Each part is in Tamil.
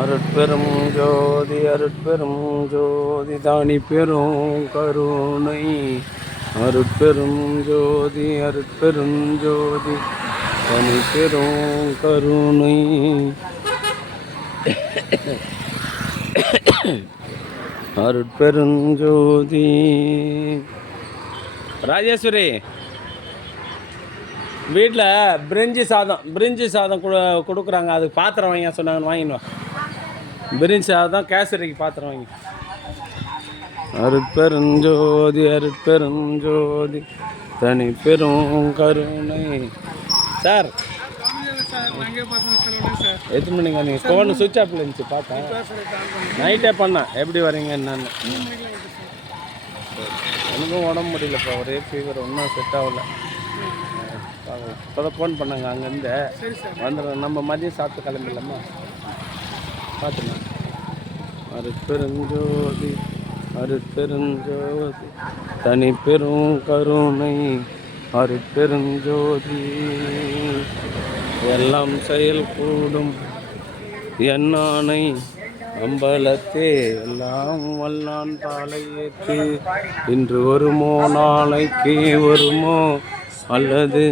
அருட்பெரும் ஜோதி அருட்பெரும் ஜோதி தானி பெரும் கருணை. அருட்பெரும் ஜோதி அருட்பெரும் ஜோதி தனி பெரும் கருணை. அருட்பெரும் ஜோதி. ராஜேஸ்வரி வீட்டில் பிரிஞ்சி சாதம் கொடுக்குறாங்க. அதுக்கு பாத்திரம் வாங்க சொன்னாங்கன்னு வாங்கின்னு வா. பிரிஞ்சி சாதம் கேசரிக்கு பாத்திரம் வாங்கி. அருட்பெருஞ்சோதி அருட்பெருஞ்சோதி தனி பெரும் கருணை. சார் எத்தனை மணிக்கு வந்தீங்க? ஃபோனு சுவிட்ச் ஆஃபில் இருந்துச்சு, பார்த்தேன். நைட்டே பண்ணேன் எப்படி வரீங்க என்னன்னு. எனக்கும் உடம்பு முடியலப்பா, ஒரே ஃபீவர், ஒன்றும் செட் ஆகலை. இப்போ தான் ஃபோன் பண்ணாங்க அங்கேருந்து வந்துடுறேன். நம்ம மதியம் சாப்பிட்டு கிளம்பிடலாமா? பார்த்துக்கலாம். அருட்பெருஞ்சோதி அருட்பெருஞ்சோதி தனி பெரும் கருணை. அருட்பெருஞ்சோதி எல்லாம் செயல் கூடும் என்னானை அம்பலத்தே எல்லாம் வல்லான் பாலை ஏற்று. இன்று வருமோ நாளைக்கு வருமோ அல்லது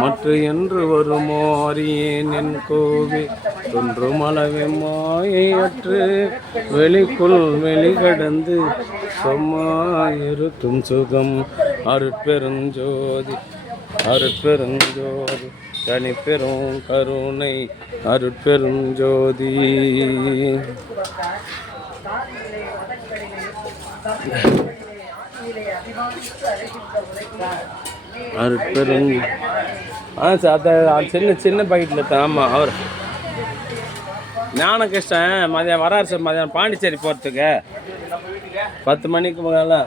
மற்ற என்று வருமோ அறியேன் என் கோவி. தொன்றும் அளவே மாயையற்று வெளிக்குள் வெளிகடந்து சொம்மாயிருக்கும் சுகம். அருட்பெருஞ்சோதி அருட்பெருஞ்சோதி தனி பெரும் கருணை. அருட்பெருஞ்சோதி. அருட்பெரும் சார் சின்ன சின்ன பாக்கெட்டில் தான். ஆமாம், அவர் ஞான கிருஷ்ணன் மதியம் வராரு சார். மதியம் பாண்டிச்சேரி போகிறதுக்கு 10 மணிக்கு மேலே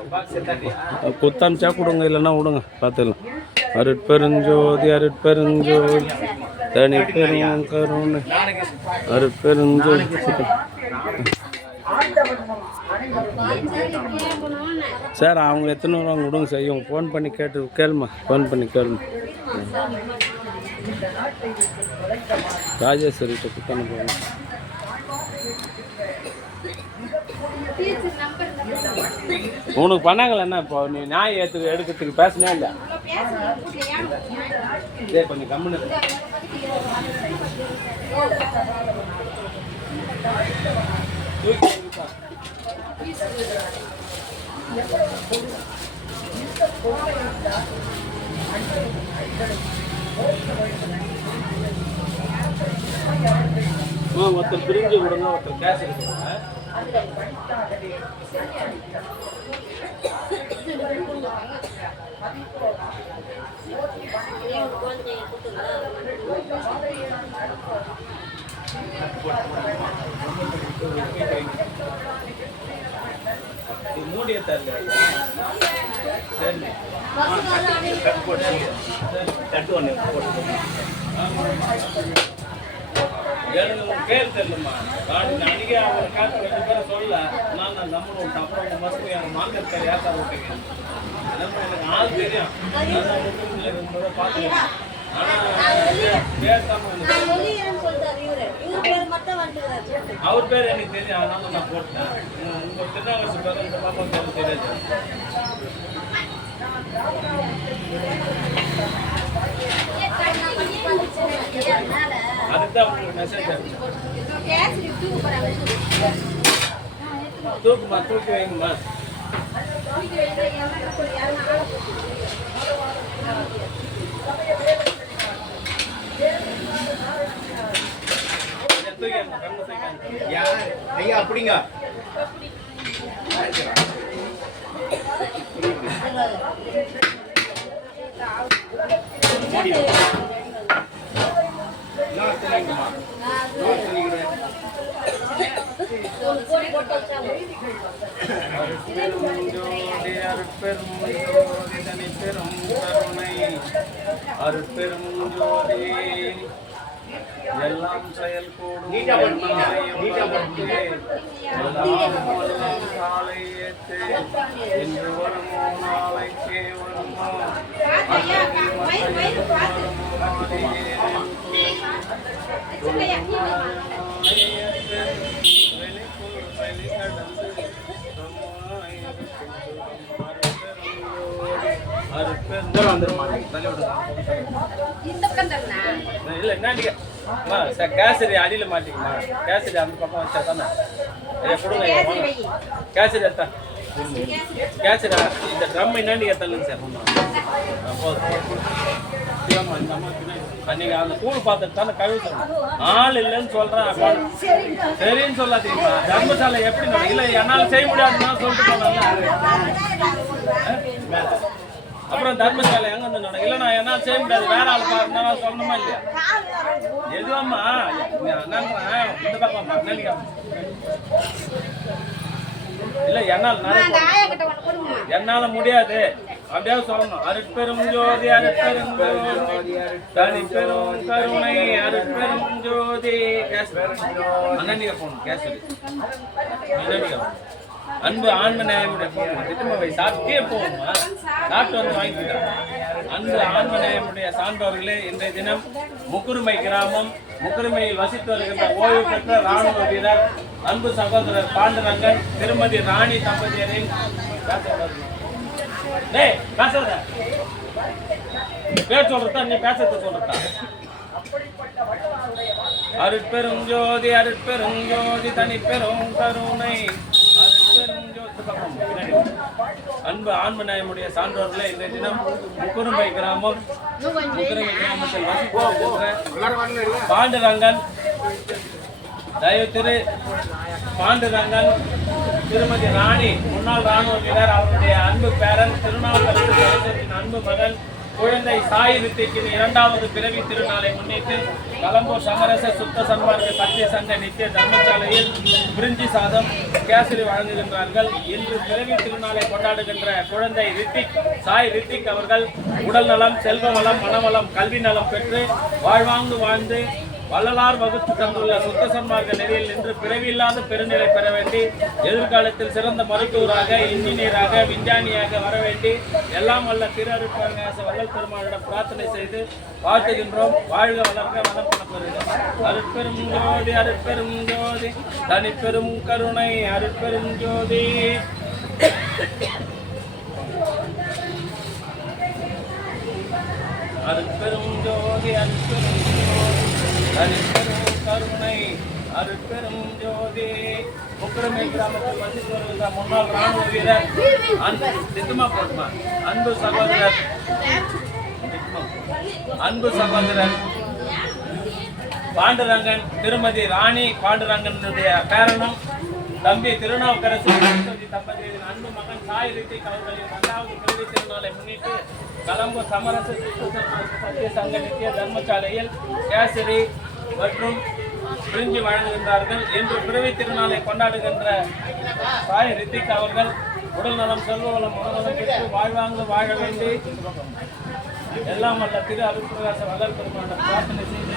குத்தமிச்சா கொடுங்க, இல்லைன்னா விடுங்க, பார்த்துக்கலாம். அருட்பெருஞ்சோதி அருட்பெருஞ்சோதி தனி பெரும் கருணை. அருட்பெருஞ்சோதி. சார் அவங்க எத்தனை வருவாங்க விடுங்க சார். இவங்க ஃபோன் பண்ணி கேளுமா, ஃபோன் பண்ணி கேளுமா. ராஜேஸ்வரிட்ட குத்தான போங்க. உனக்கு பண்ணாங்களா என்ன? இப்போ நீ நியாயம் எடுக்கிறதுக்கு பேசினே இல்லை. இதே கொஞ்சம் கம்முன்னு ஒருத்தர் பிரிஞ்சு கொடுங்க, ஒருத்தர் கேஸ் கொடுங்க. மூடிய தட்டு ஒன்று பேர் தெரியலம்மா. அன்றைக்கி அவங்க காசு 2 பேரை சொல்ல நான் நம்பர் விட்டேன். அப்புறம் அவங்க மஸ்து எங்கள் மார்க்கெட் பேர் ஏற்ற விட்டீங்க. எனக்கு ஆள் தெரியும், பார்த்துக்கலாம். அவர் பேர் எனக்கு தெரியும், அதனால நான் போட்டேன். உங்கள் திருநாவரசு பேர் இந்த பாப்பா பேர் தெரியாது. அதுதான் உங்களுக்கு மெசேஜ் தூக்குமா, தூக்கி வைங்கம்மா. ஐயா அப்படிங்க அருட்பெருஞ்சோதி எல்லாம் செயல் கூடும் காலை ஏற்று. இன்று வருமோ நாளைக்கே வருமோ அல்லது இல்லை என்ன சார் கேசரி அடியில் மாட்டிக்குமா கேசரி அந்த பக்கம் வச்சா தானே கொடுங்க கேசரி எடுத்தா கேசரி இந்த ட்ரம் என்னன்னு தள்ளுங்க சார் நீங்க அந்த கூழ் பார்த்துட்டு தானே கழுவி சொல்லணும் ஆள் இல்லைன்னு சொல்றேன் சரின்னு சொல்லாதீங்கம்மா தர்மசாலை எப்படி இல்லை என்னால் செய்ய முடியாதுன்னா சொல்லிட்டு போனாங்க அப்புறம் தர்மசாலை எங்க வந்து நடக்கும் இல்லை நான் என்னால் செய்ய முடியாது வேற ஆள் பாருன்னா சொல்லணுமா இல்லையா எதுவாம்மா நன்றேன் இந்த பக்கம் நினைக்க இல்லை என்னால முடியாது அப்படியே சொல்லணும் அருட்பெரும் ஜோதி அருட்பெரும் ஜோதி தனி பெரும் கருணை அருட்பெரும் ஜோதி அண்ணனிக போகணும் கேசரி அண்ணனிக அன்பு ஆன்ம நியாயமுடைய போகணும் சாப்பிட்டே போகணுமா சாப்பிட்டு வந்து வாங்கிக்கிட்டேன் அன்பு ஆன்ம நியாயமுடைய சான்றோர்களே இன்றைய தினம் முக்குருமை கிராமம் முக்குருமையில் வசித்து வருகின்ற ஓய்வு பெற்ற ராணுவ வீரர் அன்பு சகோதரர் பாண்டுரங்கன் திருமதி ராணி தம்பதியரின் பேர் சொல்றதா நீ பேசுறத சொல்றதா அருட்பெரும் ஜோதி அருட்பெரும் ஜோதி தனி பெரும் கருணை அருட்பெரும் ஜோதி அன்பு ஆன்ம நியாயமுடைய சான்றோர்களே இன்றைய தினம் முக்குருமை கிராமம் முக்குருமை கிராமத்தில் வசித்து வருகின்ற பாண்டுரங்கன் தயவு திரு பாண்டுரங்கன் திருமதி ராணி முன்னாள் ராணுவ வீரர் அவருடைய அன்பு பேரன் திருநாவுக்கரசு சரஸ்வதியின் அன்பு மகன் குழந்தை சாய் ரித்திக்கின் 2வது பிறவி திருநாளை முன்னிட்டு கலம்பூர் சமரச சுத்த சன்மார்க்க சத்திய சங்க நித்திய தர்மசாலையில் பிரிஞ்சி சாதம் கேசரி வழங்குகின்றார்கள். இன்று பிறவி திருநாளை கொண்டாடுகின்ற குழந்தை ரித்திக் சாய் ரித்திக் அவர்கள் உடல் நலம் செல்வ வளம் மனவளம் கல்வி நலம் பெற்று வாழ்வாங்கு வாழ்ந்து வள்ளலார் வகுத்து தந்துள்ள சுத்த சன்மார்க்க நெறியில் நின்று பிறவியில்லாத பெருநிலை பெற வேண்டி எதிர்காலத்தில் சிறந்த மருத்துவராக இன்ஜினியராக விஞ்ஞானியாக வர வேண்டி எல்லாம் வல்ல திரு அருட்பரங்காச வள்ளல் பெருமாளிடம் பிரார்த்தனை செய்து வாழ்த்துகின்றோம். வாழ்க வளர்க வளப்பெறுகிறோம். அருட்பெரும் ஜோதி அருட்பெரும் ஜோதி தனிப்பெரும் கருணை அருட்பெரும் ஜோதி. அருட்பெரும் ஜோதி அருட்பெரும் அருட்பெரும் கருணை அருட்பெரும் ஜோதி. முக்குருமை கிராமத்தில் வசித்து வருகின்ற முன்னாள் ராணுவ வீரர் அன்பு சகோதரர் பாண்டுரங்கன் திருமதி ராணி பாண்டுரங்கனுடைய பேரனும் தம்பி திருநாவுக்கரசு தம்பதியின் அன்பு மகன் சாய் ரித்திக் அவர்களின் 2வது பிறவி திருநாளை முன்னிட்டு கலம்பூர் சமரச சத்திய சங்க நித்திய தர்மசாலையில் கேசரி மற்றும் பிரிஞ்சி வழங்குகின்றார்கள். இன்று பிறவி திருநாளை கொண்டாடுகின்ற சாய் ரித்திக் அவர்கள் உடல் நலம் செல்வ வளம் மனநலம் பெற்று வாழ்வாங்கு வாழ வேண்டி எல்லாம் அல்ல திரு அருட்பிரகாச வள்ளல் பெருமானிடம் பிரார்த்தனை செய்து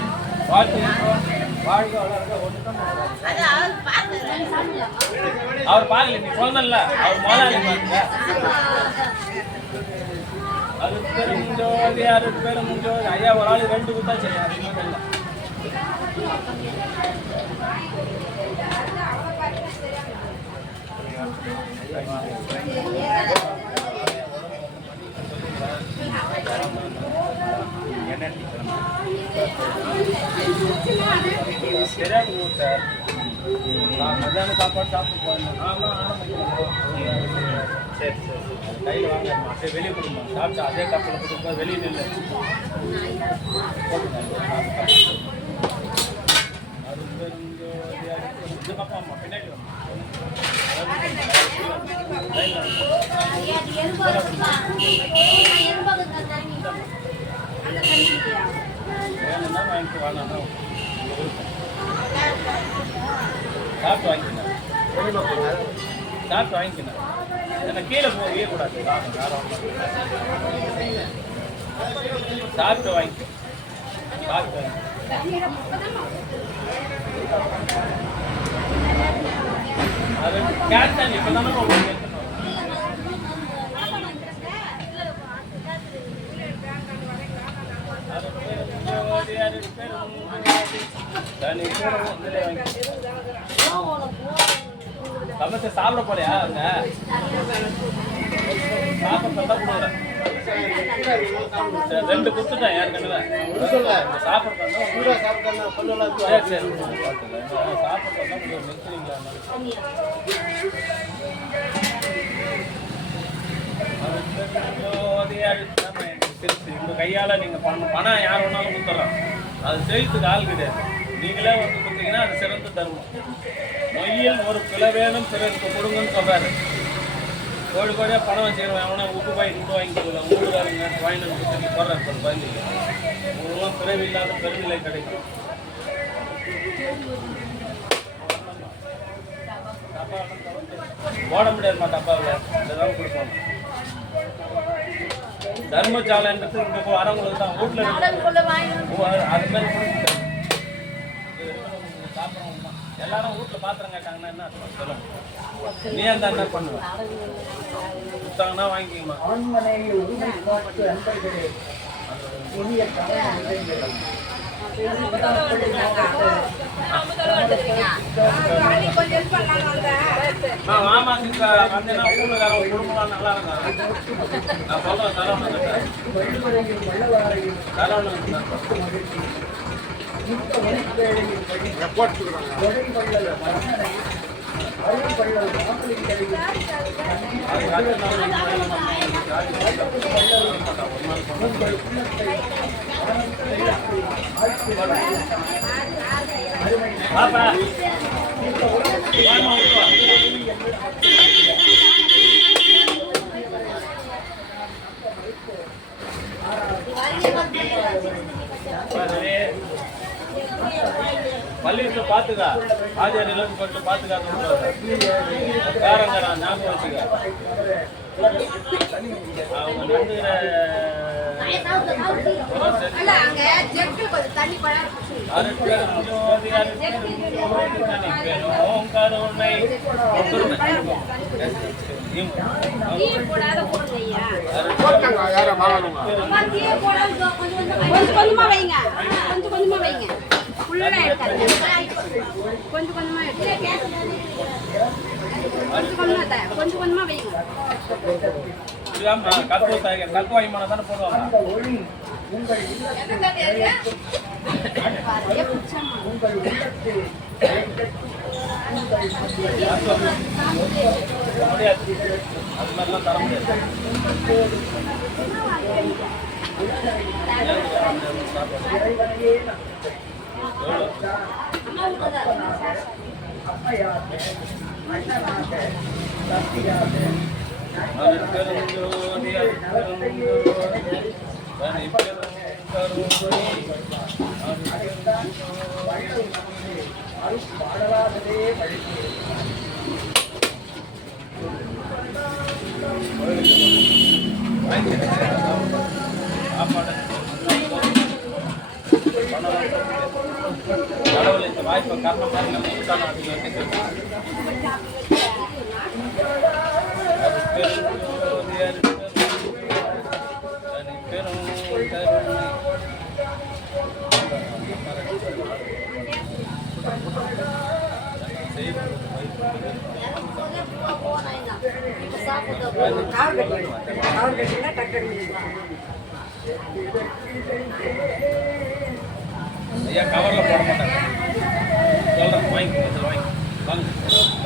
வாழ்த்துகின்றோம். வாழ்க வளர்க ஒன்றும் அவர் பாருங்க நீ சொல்லல அவர் முதலாளி பாருங்க. அருட்பெரும் ஜோதி அருட்பெரும் ஜோதி. ஐயா ஒரு ஆள் 2 குத்தா செய்யாது. மத்தியானம் சாப்பாடு சாப்பிட்டு போகணும். சரி சரி கையில் வாங்க அப்படியே வெளியே கொடுங்க. சாப்பிட்டு அதே கப்பலில் கொடுக்கும்போது வெளியே நின்று இது பக்கம் அம்மா பின்னாடி வேணும்னா வாங்கிட்டு வாங்க. சாப்பிட்டு வாங்கிக்கணும் சாப்பிட்டு வாங்கிக்கணும். எனக்கு கீழே போகவே கூடாது. சாப்பிட்டு வாங்கிக்க சாப்பிட்டு வாங்கி அது கேட் தண்ணி இப்போ தானே உங்களுக்கு சமைச்சு சாப்பிட போறியா? அங்க சாப்பிட கொடுக்குறேன். ரெண்டு கொடுத்துட்டேன் ஏற்கனவே சாப்பிட்றேன் சரி சரி சாப்பிட்றேன் நிறுத்துறீங்களா உங்க கையால நீங்க பணம் யார் வேணாலும் கொடுத்துட்றோம் அது செய்யறதுக்கு ஆள் கிடையாது நீங்களே வந்து கொடுத்தீங்கன்னா அது சிறந்த தர்மம் நொய்யில் ஒரு பிளவேனும் பிறருக்கு கொடுங்கன்னு சொல்றாரு கோடி கோடியா பணம் வச்சுக்கிறோம் எவனா உப்பு பாய் கூட வாங்கிக்கலாம் ஊருக்காரங்க வாங்கிட்டு கொடுத்து போடுறாரு பதில் உங்களுக்குலாம் பிறவி இல்லாத பெருநிலை கிடைக்கும் போட முடியாது டப்பாவில் இதெல்லாம் கொடுப்பாங்க தர்மசாலைன்றது இங்க வரவங்களுக்கு தான் வீட்டுல அது மாதிரி சாப்பிட்றவங்க தான் எல்லாரும் வீட்டுல பாத்திரம் கேட்டாங்கன்னா என்ன சொல்லுங்க நீ அந்த என்ன பண்ணுவேன் கொடுத்தாங்கன்னா வாங்கிக்கமா மாமா வந்தேன்னா ஊருக்காரங்க குடும்பம் நல்லா இருக்காங்க நான் சொல்றேன் பாப்பா பள்ளியத்தை பாத்துக்கா ஆச்சாரியெல்லாம் கொஞ்சம் பாத்துக்காரங்க ஞாபகம் வச்சுக்க அவங்க நடந்துக்கிற கொஞ்சமா வைங்க கொஞ்சமா வைங்க கொஞ்சம் கொஞ்சமா வைங்க கத்து வாங்கிமான தானே போடுவாங்க அது மாதிரிலாம் தர முடியாது கடவுள் இந்த வாய்ப்பை காரணம் ஐயா கவர்ல போட மாட்டாங்க சொல்றேன் வாங்கிக்கோங்க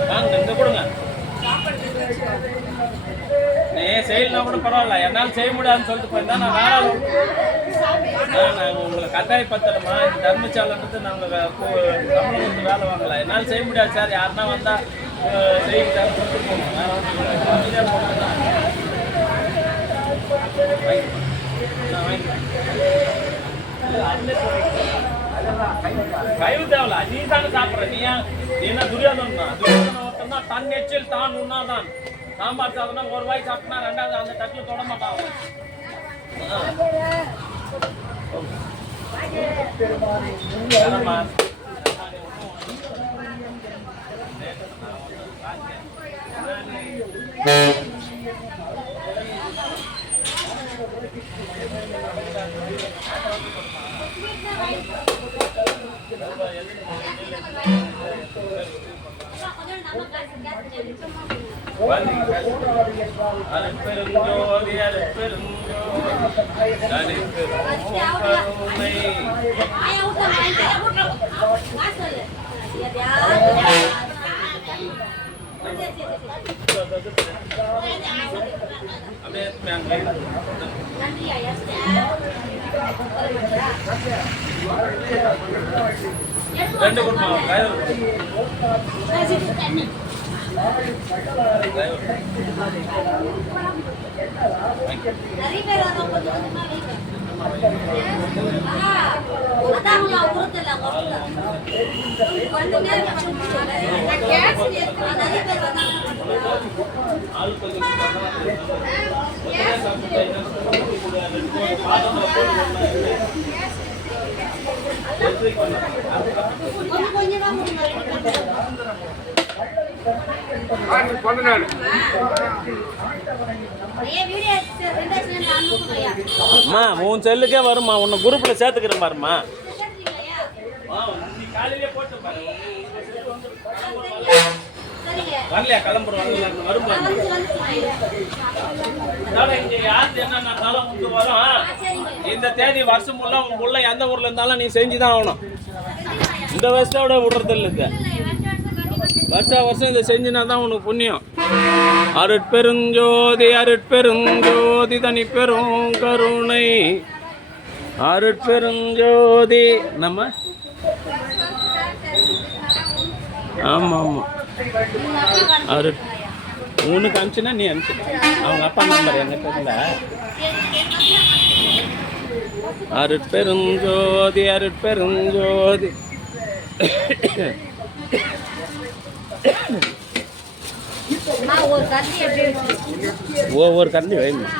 வாங்க இங்க கொடுங்க நீ செய்யலனா கூட பரவாயில்ல என்னால் செய்ய முடியாதுன்னு சொல்லிட்டு போயிருந்தா நான் வேற நாங்கள் உங்களை கட்டாயப்படுத்தணுமா இந்த தர்மசாலைன்றது நாங்கள் சம்பளம் வந்து வேலை வாங்கலாம் என்னால் செய்ய முடியாது சார் யாருன்னா வந்தால் செய்யுங்க சொல்லிட்டு போகணும் கைவு தேவல நீ தானே சாப்பிட்ற நீ என்ன துரியோதனா ஒருத்தன்னா தன் எச்சில் தான் உண்ணாதான் சாம்பார் சாதம்னா ஒரு வாய் சாப்பிட்டா ரெண்டாவது அந்த தட்டில் தொட மாட்டான் அருட்பெருஞ்சோதி அருட்பெருஞ்சோதி தனிப்பெரும் கருணை ரெண்டு குடும்பம் நிறைய பேர் வரோம் கொஞ்சம் கொஞ்சமா அம்மா உன் செல்லுக்கே வருமா உன்னை குரூப்ல சேர்த்துக்கிறேன் பாருமா வரலையா கிளம்புறோம் வரும் இந்த தேதி வருஷம் உள்ள உங்க உள்ள எந்த ஊர்ல இருந்தாலும் நீ செஞ்சுதான் ஆகணும் இந்த வருஷத்தோட விடுறது இல்லை வருஷம் இதை செஞ்சுனா தான் உனக்கு புண்ணியம் அருட்பெருஞ்சோதி அருட்பெருஞ்சோதி தனி பெரும் கருணை அருட்பெருஞ்சோதி நம்ம ஆமாம் ஆமாம் அருட் உனக்கு அனுப்பிச்சுன்னா நீ அனுப்பிச்சு அவங்க அப்பா நம்பர் என்கிட்ட இல்ல அருட்பெருஞ்சோதி அருட்பெருஞ்சோதி ஒவ்வொரு கரண்டி வேணும்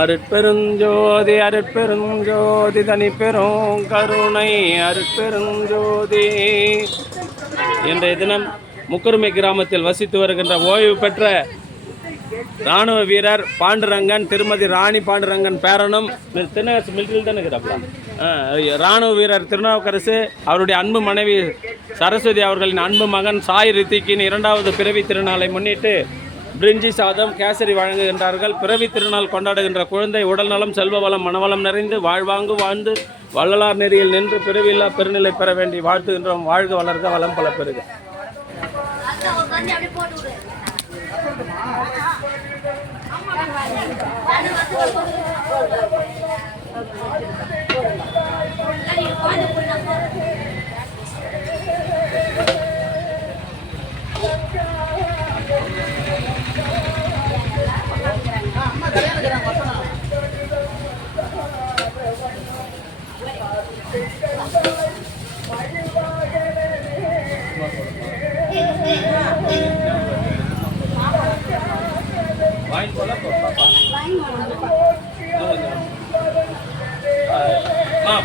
அருட்பெருஞ்சோதி அருட்பெருஞ்சோதி தனி பெரும் கருணை அருட்பெருஞ்சோதி. இன்றைய தினம் முக்குருமை கிராமத்தில் வசித்து வருகின்ற ஓய்வு பெற்ற இராணுவ வீரர் பாண்டுரங்கன் திருமதி ராணி பாண்டுரங்கன் பேரனும் திருநகர் மிலிட்டரியில் தானே இருக்கிறாங்களா இராணுவ வீரர் திருநாவுக்கரசு அவருடைய அன்பு மனைவி சரஸ்வதி அவர்களின் அன்பு மகன் சாய் ரித்திக்கின் 2வது பிறவி திருநாளை முன்னிட்டு பிரிஞ்சி சாதம் கேசரி வழங்குகின்றார்கள். பிறவி திருநாள் கொண்டாடுகின்ற குழந்தை உடல்நலம் செல்வ வளம் மனவளம் நிறைந்து வாழ்வாங்கு வாழ்ந்து வள்ளலார் நெறியில் நின்று பிறவில்லா பெருநிலை பெற வேண்டி வாழ்த்துகின்றோம். வாழ்க வளர்க வளம் பல பெறுக.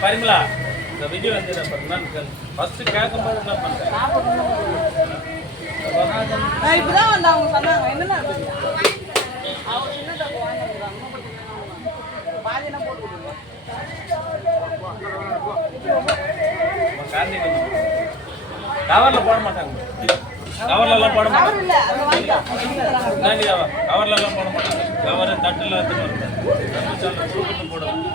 பரிமலா இந்த விஜய் வந்து ஃபர்ஸ்ட் கேட்கும்போது என்ன பண்றேன் இப்பதான் வந்து அவங்க சொன்னாங்க என்னன்னா கவர்ல போட மாட்டாங்க கவர்ல எல்லாம் போட மாட்டாங்க கவர்ல எல்லாம் போட மாட்டாங்க கவர் தட்டுல போடுவாங்க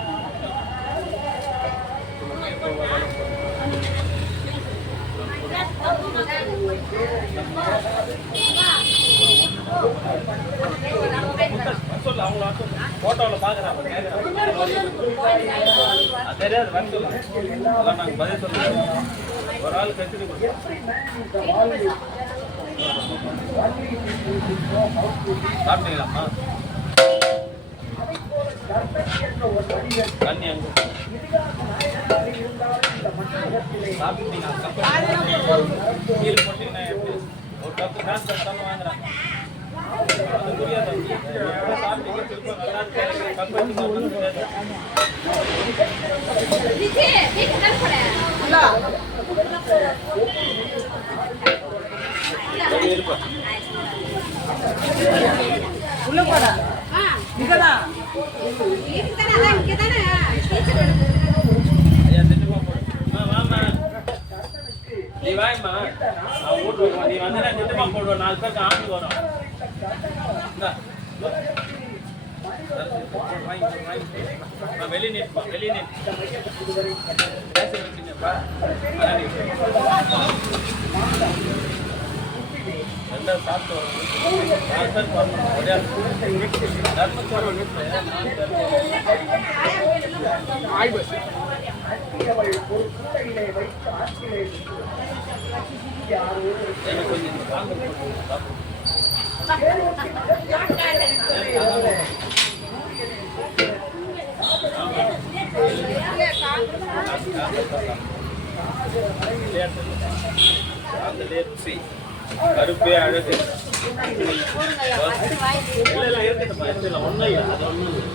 போட்டோவில் பார்க்குறாங்க தெரியாது வந்து சொல்லுங்க அதான் நாங்கள் பதில் சொல்லுவோம். ஒரு ஆள் கற்றுட்டு சாப்பிட்டீங்களாம்மா தண்ணி அங்கே சாப்பிட்டீங்க கீழே போட்டீங்கன்னா எப்படி ஒரு கப்பு காசு கட்டாம வாங்குறாங்க அது புரியாது சாப்பிட்டீங்க திரும்ப நல்லா இருக்கு கப்பு உள்ள போடா இங்கதான் நீ வாய்மா நான் போட்டுருக்கோம். நீ வந்து நான் திட்டமாக போடுவேன். 4 பேருக்கு ஆண்டு வரும். இந்தா. வெளியே நிற்பா, வெளியே நிற்பா. எல்லாம் சாப்பிட்டு வரணும். 4 பேருக்கு வரணும். ஒரே தர்மத்தோடு எனக்கு கொஞ்சம் இந்த காங்க போட்டு கருப்பே அழகு இல்லை இருக்கட்டும் ஒன்றும் இல்லை அது ஒன்றும் இல்லை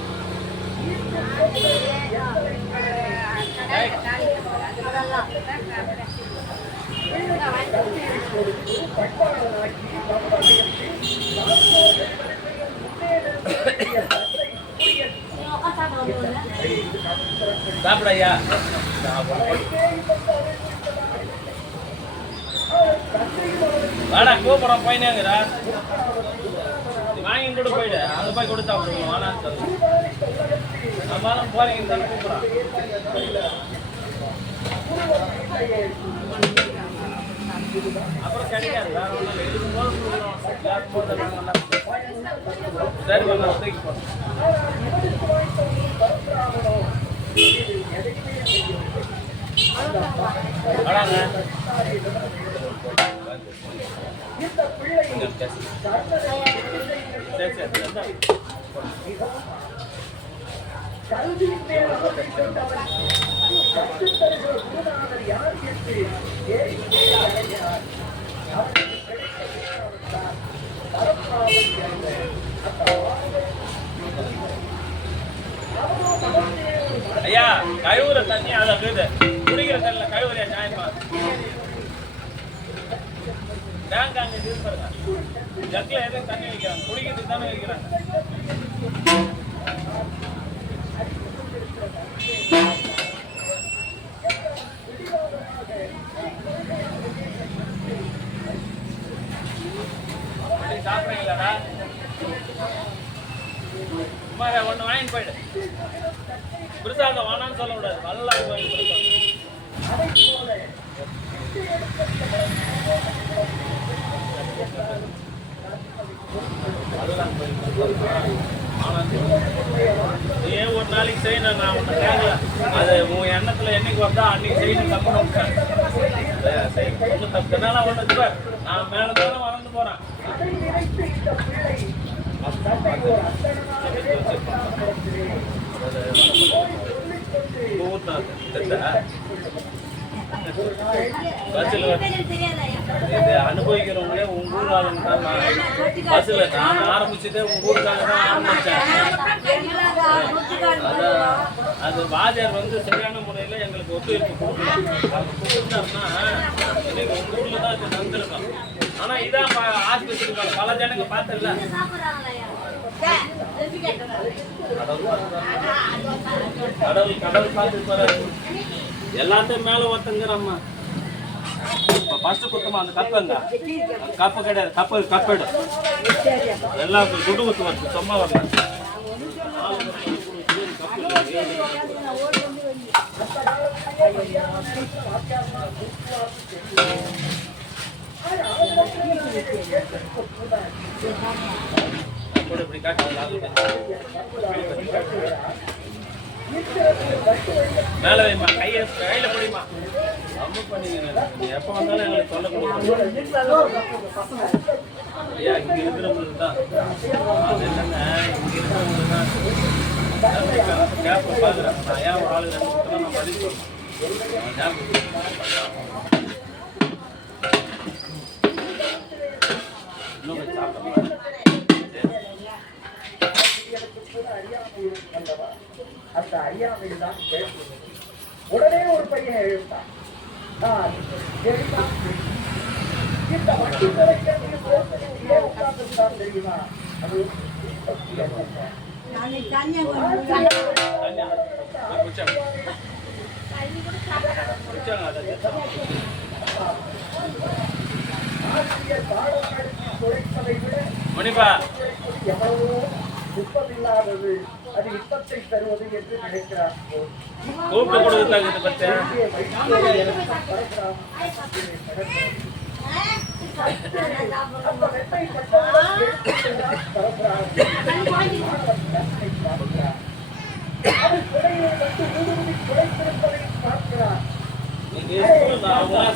சாப்பிடையா வாடா கூப்பிட்றோம் போயினேங்கிறா வாங்கி கூட போயிடு அங்கே போய் கொடுத்தா போடுவோம் வானான்னு சொல்லு நம்மளாலும் போறீங்க தானே கூப்பிட்றான் அப்புறம் கிடைக்காது வேற ஒன்றும் இல்லை இருக்கும்போது சரி பண்ண தூக்கி போடுறோம் வராங்க ஐயா கழுவுற தண்ணி அதை இருக்குது குடிக்கிற தண்ணியில் கழுவுறியா நியாயமா டேங்க் அங்கே இருப்பாருங்க ஜக்கில் எதுவும் தண்ணி வைக்கிறாங்க குடிக்கிறதுக்கு தானே வைக்கிறாங்க சாப்பிட்றீங்களாடா சும்மா ஒன்று வாங்கிட்டு போயிடு பிரசாதம் வேணான்னு சொல்ல கூடாது நல்லா நீ ஏன் ஒரு நாளைக்கு செய்யணும் நான் ஒன்று கேட்கல அது உன் எண்ணத்தில் என்னைக்கு வந்தா அன்னைக்கு செய்யணும் தப்பு ஒன்றும் தப்புனால ஒன்று நான் மேலே தானே வளர்ந்து போகிறேன் அனுபவிக்கிறவங்களே உங்க ஊர் ஆளுங்க தான் பஸ்ல நான் ஆரம்பிச்சதே உங்க ஊருக்காக தான் ஆரம்பிச்சேன் அது வாஜர் வந்து சரியான முறையில எங்களுக்கு ஒத்துழைப்பு கொடுக்கணும் அவங்க கொடுத்தாருன்னா இன்னைக்கு உங்க ஊர்ல தான் இது நடந்திருக்கும் ஆனா இதான் ஆஸ்பத்திரி பல ஜனங்க பார்த்தல கடவுள் பார்த்து எல்லாத்தையும் மேல ஒருத்தங்கிறம்மா இப்போ ஃபர்ஸ்ட் குத்தமா அந்த கப்புங்க கப்பு கிடையாது கப்பெடு எல்லாம் குடு குத்து வருது சும்மா வரல இப்படி மேல வைமா கையில பிடிமா ரொம்ப பண்ணீங்க நீ எப்ப வந்தாலும் எங்களுக்கு சொல்லக்கூடாது ஐயா இங்க இருக்கிறவங்களுக்கு தான் அது என்னங்க இங்க இருக்கிறவங்களுக்கு தான் கேப்ப பாக்குறேன் நான் ஏன் ஒரு ஆளு நான் பதில் சொல்றேன் இன்னும் சாப்பிட்டோம் அந்த ஐயாவில் தான் பேசுவது உடனே ஒரு பையனை எழுத்தான் இந்த வண்டி உட்கார்ந்துருந்தான் தெரியுமா அது மணிப்பா கூப்பிட்டு கொடுத்தாங்க இதை பத்தி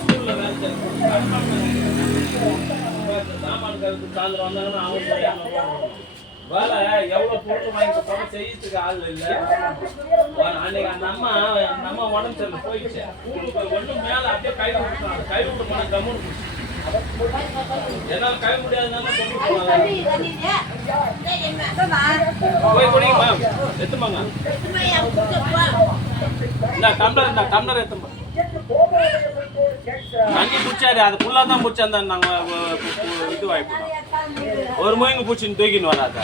ஸ்கூல்ல சாமான் கருத்து சாயந்தரம் வந்தாங்கன்னா அவங்க வேலை எவ்வளோ பொருள் வாங்கி கொடுத்தாலும் செய்யறதுக்கு ஆள் இல்லை. அன்னைக்கு அந்த அம்மா உடம்பு சரியில்லை போயிடுச்சு. ஸ்கூலுக்கு ஒன்றும் மேலே அப்படியே கை விட்டுட்டாங்க. கை விட்டு போனால் கம்முன்னு என்னால் கை முடியாதுனால போய் குடிங்கம்மா எத்துமாங்க. இந்த டம்ளர் எத்துமா அங்கே பிடிச்சாரு. அது ஃபுல்லாக தான் பிடிச்சா தான் நாங்கள் இது வாய்ப்போம். ஒரு மொயங்க பூச்சின்னு தூக்கின்னு வராத.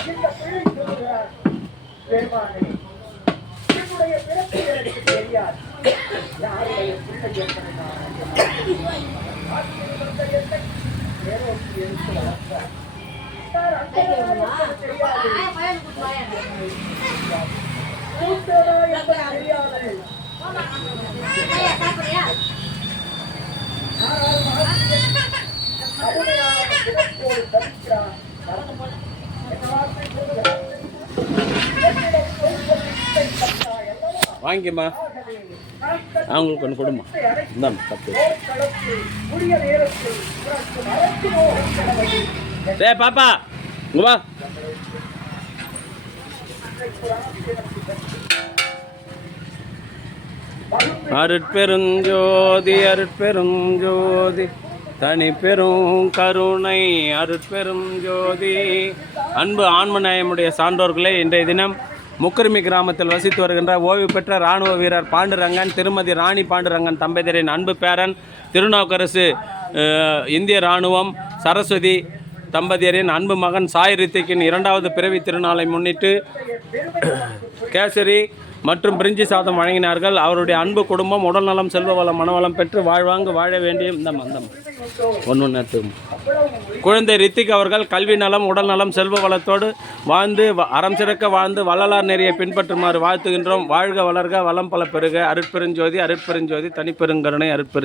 வாங்கிக்கம்மா அவங்களுக்கு ஒன்று கொடுமா. இந்தாங்க தப்பு. டேய் பாப்பா இங்க வா. அருட்பெருஞ்சோதி அருட்பெருஞ்சோதி தனி பெரும் கருணை அருட்பெரும் ஜோதி. அன்பு ஆன்மநேயமுடைய சான்றோர்களே, இன்றைய தினம் முக்குரிமை கிராமத்தில் வசித்து வருகின்ற ஓய்வு பெற்ற இராணுவ வீரர் பாண்டுரங்கன், திருமதி ராணி பாண்டுரங்கன் தம்பதியரின் அன்பு பேரன், திருநாவுக்கரசு இந்திய இராணுவம் சரஸ்வதி தம்பதியரின் அன்பு மகன் சாய் ரித்திக்கின் 2வது பிறவி திருநாளை முன்னிட்டு கேசரி மற்றும் பிரிஞ்சி சாதம் வழங்கினார்கள். அவருடைய அன்பு குடும்பம் உடல்நலம் செல்வ வளம் மனவளம் பெற்று வாழ்வாங்கு வாழ வேண்டிய இந்த மந்தம் குழந்தை ரித்திக் அவர்கள் கல்வி நலம் உடல் நலம் செல்வ வளத்தோடு வாழ்ந்து அறம் சிறக்க வாழ்ந்து வள்ளலார் நெறியை பின்பற்றுமாறு வாழ்த்துகின்றோம். வாழ்க வளர்க வளம் பல பெருக. அருட்பெருஞ்சோதி அருட்பெருஞ்சோதி தனிப்பெருங்கருணை அருட்பெருஞ்சோதி.